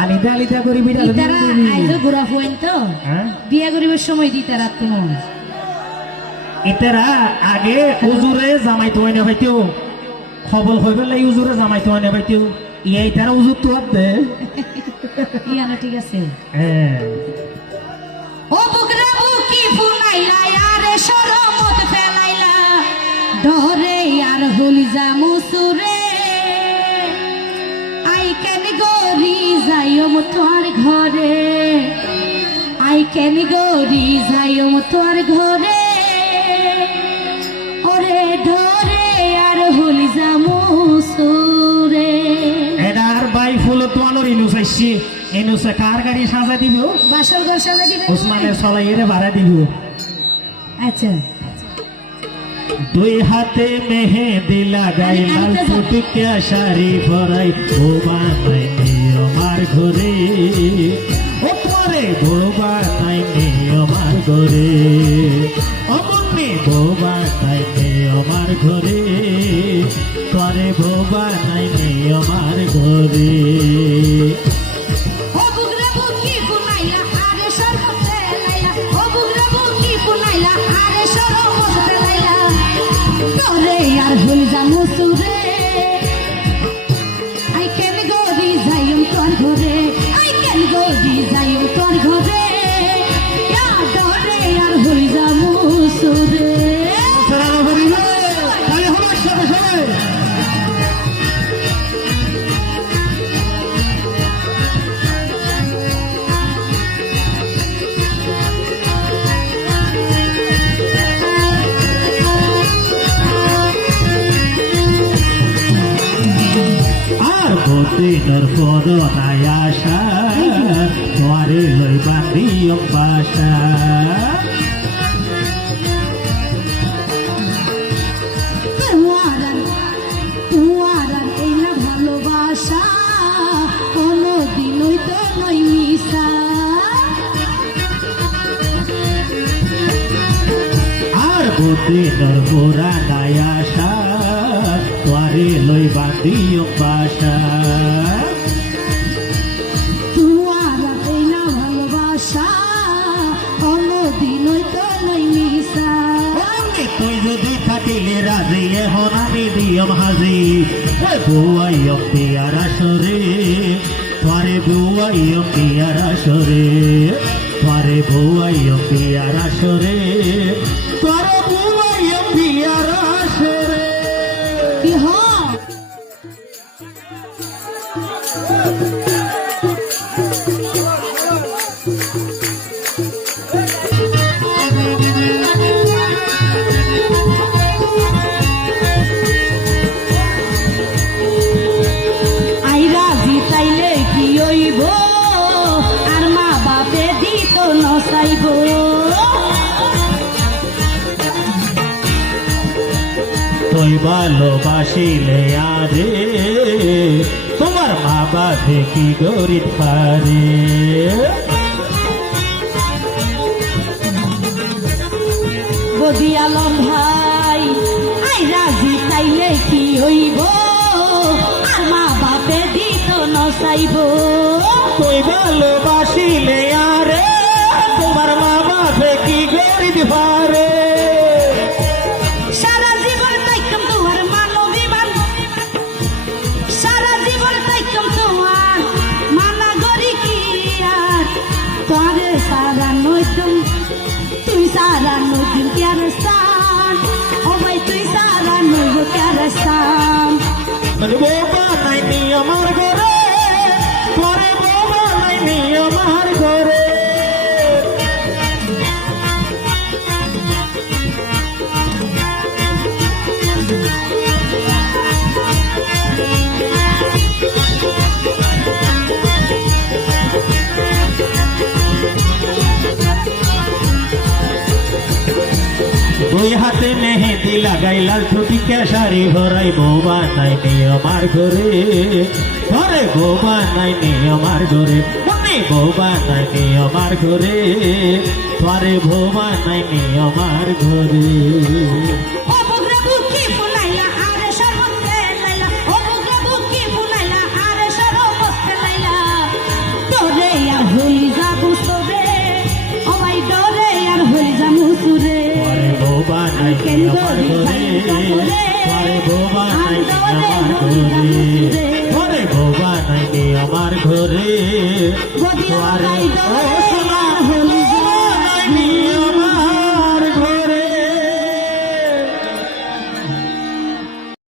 আলিদা আলিদা করি বিটা তারা আইজো ঘোরা হইন তো বিয়া করিবার সময় দি তারা তুমি এটারা আগে উজুরে জামাই তো না ভাইতো খবর হইবে লাই উজুরে জামাই তো না ভাইতো এই তারা উজুর তো দে ইয়ানা ঠিক আছে হ্যাঁ ও বুকরা বুকি ফুনাইলা আরে শরমত ফেলাইলা ধরে আর হলি যা মুসুরে আই কেন গরি যাইও তোর ঘরে আই কেন গরি যাইও তোর ঘরে ওরে ধরে আর হলি যা মুসুরে এডার বাই ফুল তো আনোর ইনু চাইছি ইনু সে কার গাড়ি সাজা দিব বাসর ঘর সাজা দিবে ওসমানের সলাইরে ভাড়া দিব আচ্ছা দুই হাতে মেহেদি লাগাই লাল ফুটকিয়া শাড়ি পরাই ও বানাই আমার ঘরে ও পরে বোবা নাই আমার ঘরে অমনি বোবা নাই আমার ঘরে পরে বোবা নাই আমার ঘরে ও বুগরা বুকি ফুনাইলা আরে শরমত ফেলাইলা ও বুগরা বুকি ফুনাইলা আরে শরমত ফেলাইলা তোরে আর ভুল যা মুসুরে আই কেন গরি যাইম তোর ঘরে আই কেন গরি যাইম তোর ঘরে ইয়া তোরে আর ভুল যা মুসুরে সারা বলি না তাহলে আমার সাথে সাথে দিনের পর নাই আশা তোরে লই বান্দিম বাসা তোমার এই না ভালোবাসা কোনদিনই তো নই মিশা আর দিনের পুরা নাই আশা তোরে লই বান্দিম বাসা তোমার এই না ভালোবাসা কোনদিনই তো নই মিশা তুই যদি থাকিলে রাজি এখন আমি দিয়ম হাজি বুয়াইম বিয়ার আসরে তোরে বুয়াইম বিয়ার আসরে তোরে বুয়াইম বিয়ার আসরে তোরে বুয়াইম বিয়ার আসরে কি হ তুই ভালোবাসিলে আরে তোমার মা বাপে কি গরিব পারে বদি আলম ভাই আই রাজি তাইলে কি হইব আর মা বাপে দিত নসাইব তুই ভালোবাসিলে আরে তোমার মা বাপে কি গরিব পারে সারা জীবন তাইকম তোমার মানবিমান সারা জীবন তাইকম তোমার মানা গরি কি আর তোরে সারা নইতুম তুই সারা নইতুম কেন স্থান ও ভাই তুই সারা নইব কেন স্থান বোবা নাই নি আমার ঘরে তোরে বোবা নাই নি আমার ঘরে দুই হাতে মেহেদি লাগাই লাল ফুটকিয়া শাড়ি ভরাই বোবা নাই নি আমার ঘরে ঘরে বোবা নাই নি আমার ঘরে মনে বোবা নাই নি আমার ঘরে ঘরে বোবা নাই নি আমার ঘরে ও বুগরা বুকি ফুনাইলা আরে শরমত ফেলাইলা ও বুগরা বুকি ফুনাইলা আরে বানাইনি আমার ঘরে তোরে বউ বানাইনি আমার ঘরে তোরে বউ বানাইনি আমার ঘরে তোরে ও সোনা